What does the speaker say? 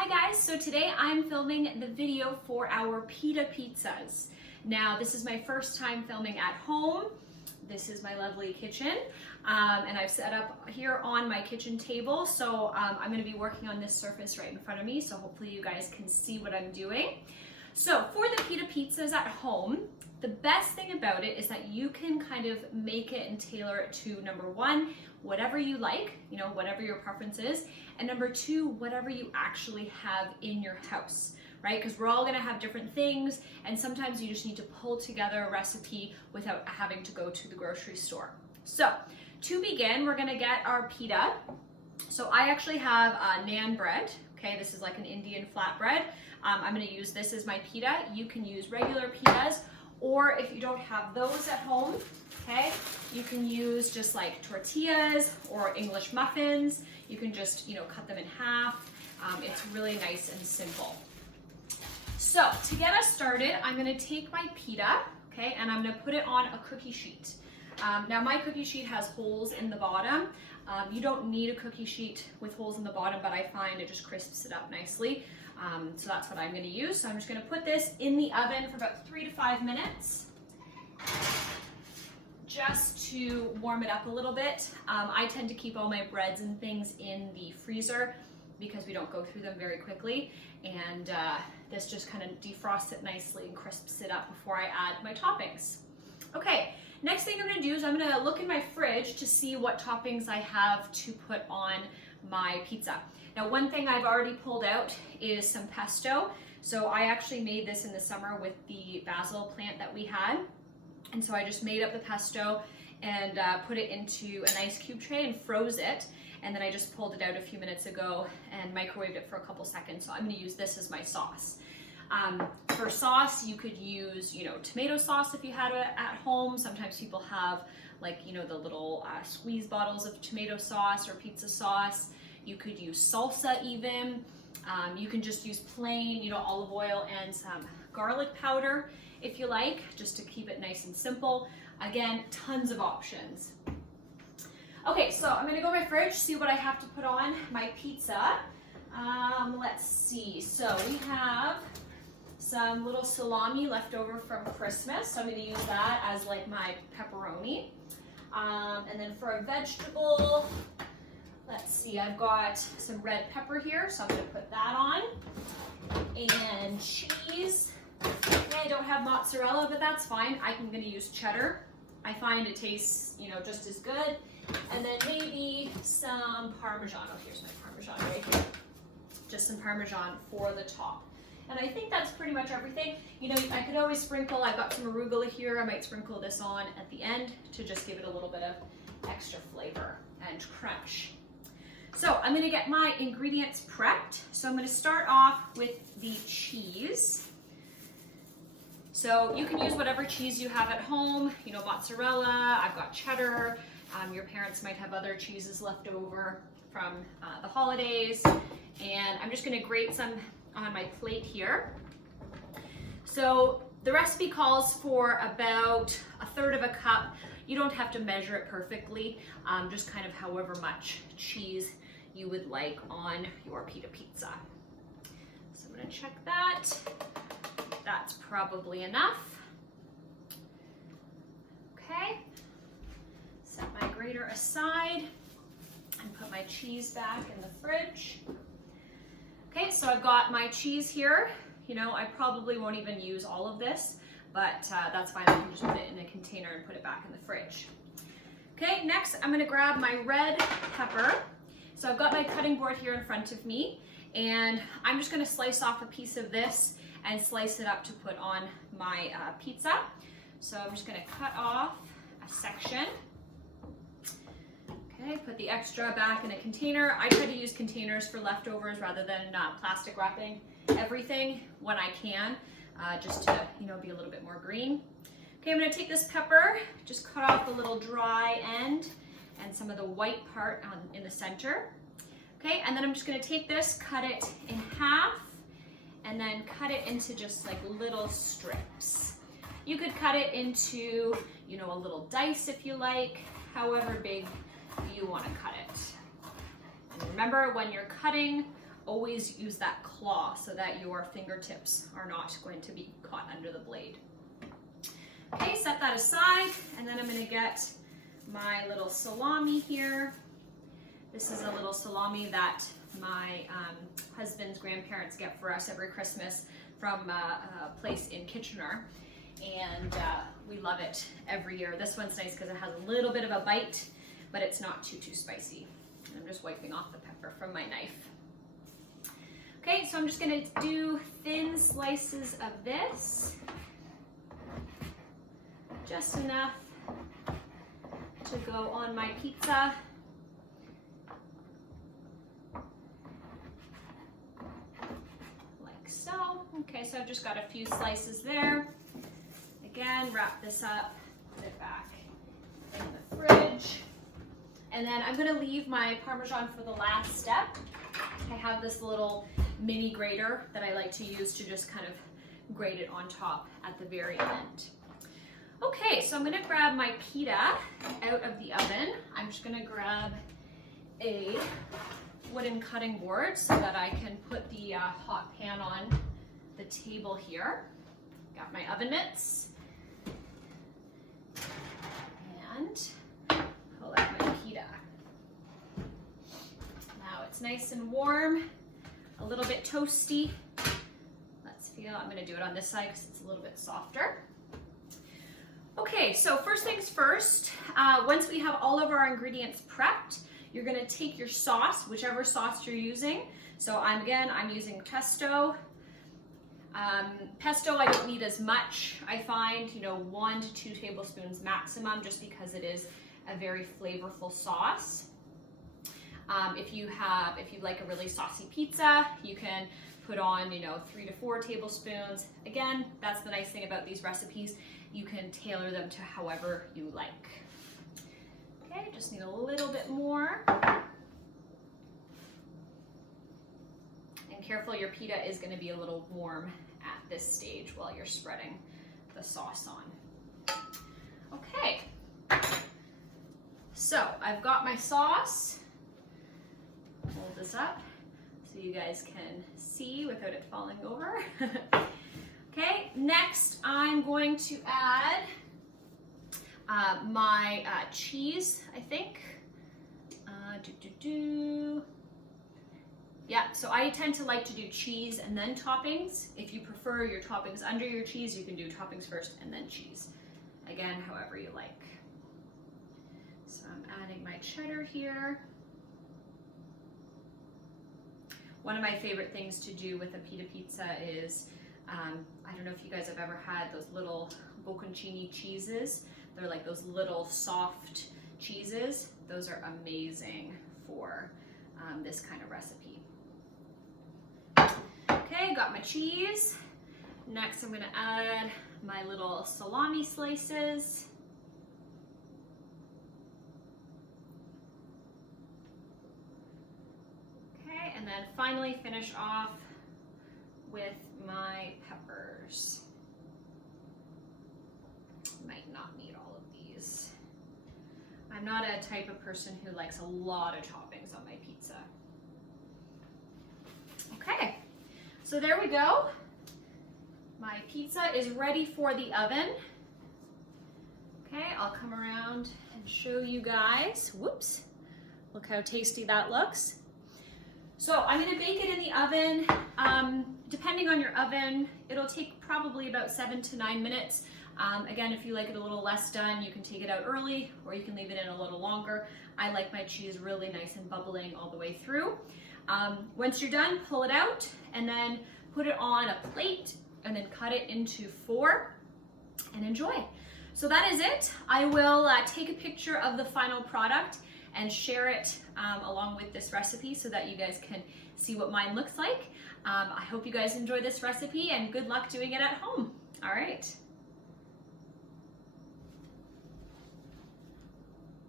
Hi guys, so today I'm filming the video for our pita pizzas. Now this is my first time filming at home. This is my lovely kitchen and I've set up here on my kitchen table, so I'm going to be working on this surface right in front of me, so hopefully you guys can see what I'm doing. So for the pita pizzas at home, the best thing about it is that you can kind of make it and tailor it to, number one, whatever you like, whatever your preference is, and number two, whatever you actually have in your house, right? Because we're all gonna have different things, and sometimes you just need to pull together a recipe without having to go to the grocery store. So to begin, we're gonna get our pita. So I actually have naan bread. Okay, this is like an Indian flatbread. I'm gonna use this as my pita. You can use regular pitas, or if you don't have those at home, okay, you can use just like tortillas or English muffins. You can just, cut them in half. It's really nice and simple. So to get us started, I'm gonna take my pita, okay, and I'm gonna put it on a cookie sheet. Now my cookie sheet has holes in the bottom. You don't need a cookie sheet with holes in the bottom, but I find it just crisps it up nicely. So that's what I'm gonna use. So I'm just gonna put this in the oven for about 3 to 5 minutes, just to warm it up a little bit. I tend to keep all my breads and things in the freezer because we don't go through them very quickly. And this just kind of defrosts it nicely and crisps it up before I add my toppings. Okay, next thing I'm gonna do is I'm gonna look in my fridge to see what toppings I have to put on my pizza. Now, one thing I've already pulled out is some pesto. So I actually made this in the summer with the basil plant that we had. And so I just made up the pesto and put it into an ice cube tray and froze it. And then I just pulled it out a few minutes ago and microwaved it for a couple seconds. So I'm gonna use this as my sauce. For sauce, you could use, tomato sauce if you had it at home. Sometimes people have like, the little squeeze bottles of tomato sauce or pizza sauce. You could use salsa even. You can just use plain, olive oil and some garlic powder if you like, just to keep it nice and simple. Again, tons of options. Okay, so I'm gonna go to my fridge, see what I have to put on my pizza. Let's see, so we have some little salami left over from Christmas, so I'm gonna use that as like my pepperoni. And then for a vegetable, let's see, I've got some red pepper here, so I'm gonna put that on. And cheese. I don't have mozzarella, but that's fine. I'm gonna use cheddar. I find it tastes, just as good. And then maybe some Parmesan. Oh, here's my Parmesan right here. Just some Parmesan for the top. And I think that's pretty much everything. I could always sprinkle, I've got some arugula here. I might sprinkle this on at the end to just give it a little bit of extra flavor and crunch. So I'm gonna get my ingredients prepped. So I'm gonna start off with the cheese. So you can use whatever cheese you have at home, mozzarella, I've got cheddar. Your parents might have other cheeses left over from the holidays. And I'm just gonna grate some on my plate here. So the recipe calls for about 1/3 of a cup. You don't have to measure it perfectly, just kind of however much cheese you would like on your pita pizza. So I'm gonna check that. That's probably enough. Okay, set my grater aside and put my cheese back in the fridge. Okay, so I've got my cheese here. I probably won't even use all of this, but that's fine. I can just put it in a container and put it back in the fridge. Okay, next I'm gonna grab my red pepper. So I've got my cutting board here in front of me, and I'm just gonna slice off a piece of this and slice it up to put on my pizza. So I'm just gonna cut off a section. Okay, put the extra back in a container. I try to use containers for leftovers rather than plastic wrapping everything when I can, just to be a little bit more green. Okay, I'm gonna take this pepper, just cut off the little dry end and some of the white part in the center. Okay, and then I'm just gonna take this, cut it in half, and then cut it into just like little strips. You could cut it into, a little dice if you like, however big you want to cut it. And remember, when you're cutting always use that claw so that your fingertips are not going to be caught under the blade. Okay, set that aside, and then I'm going to get my little salami here. This is a little salami that my husband's grandparents get for us every Christmas from a place in Kitchener, and we love it every year. This one's nice because it has a little bit of a bite, but it's not too spicy. I'm just wiping off the pepper from my knife. Okay, so I'm just gonna do thin slices of this. Just enough to go on my pizza. Like so. Okay, so I've just got a few slices there. Again, wrap this up, put it back in the fridge. And then I'm gonna leave my Parmesan for the last step. I have this little mini grater that I like to use to just kind of grate it on top at the very end. Okay, so I'm gonna grab my pita out of the oven. I'm just gonna grab a wooden cutting board so that I can put the hot pan on the table here. Got my oven mitts. And pull out my pita. Now it's nice and warm, a little bit toasty. Let's feel, I'm gonna do it on this side because it's a little bit softer. Okay, so first things first, once we have all of our ingredients prepped, you're gonna take your sauce, whichever sauce you're using. So I'm using pesto. Pesto I don't need as much, I find, 1 to 2 tablespoons maximum, just because it is a very flavorful sauce. If you like a really saucy pizza, you can put on, 3 to 4 tablespoons. Again, that's the nice thing about these recipes. You can tailor them to however you like. Okay, just need a little bit more. And careful, your pita is going to be a little warm at this stage while you're spreading the sauce on. Okay, so I've got my sauce. Hold this up so you guys can see without it falling over. Okay, next I'm going to add my cheese, I think. Yeah, so I tend to like to do cheese and then toppings. If you prefer your toppings under your cheese, you can do toppings first and then cheese. Again, however you like. So I'm adding my cheddar here. One of my favorite things to do with a pita pizza is, I don't know if you guys have ever had those little bocconcini cheeses. They're like those little soft cheeses. Those are amazing for this kind of recipe. Okay, got my cheese. Next I'm gonna add my little salami slices. Okay, and then finally finish off with my peppers. Might not need all of these. I'm not a type of person who likes a lot of toppings on my pizza. Okay, so there we go. My pizza is ready for the oven. Okay, I'll come around and show you guys. Whoops, look how tasty that looks. So I'm gonna bake it in the oven. Depending on your oven, it'll take probably about 7 to 9 minutes. Again, if you like it a little less done, you can take it out early or you can leave it in a little longer. I like my cheese really nice and bubbling all the way through. Once you're done, pull it out and then put it on a plate and then cut it into 4 and enjoy. So that is it. I will take a picture of the final product and share it along with this recipe so that you guys can see what mine looks like. I hope you guys enjoy this recipe and good luck doing it at home. All right.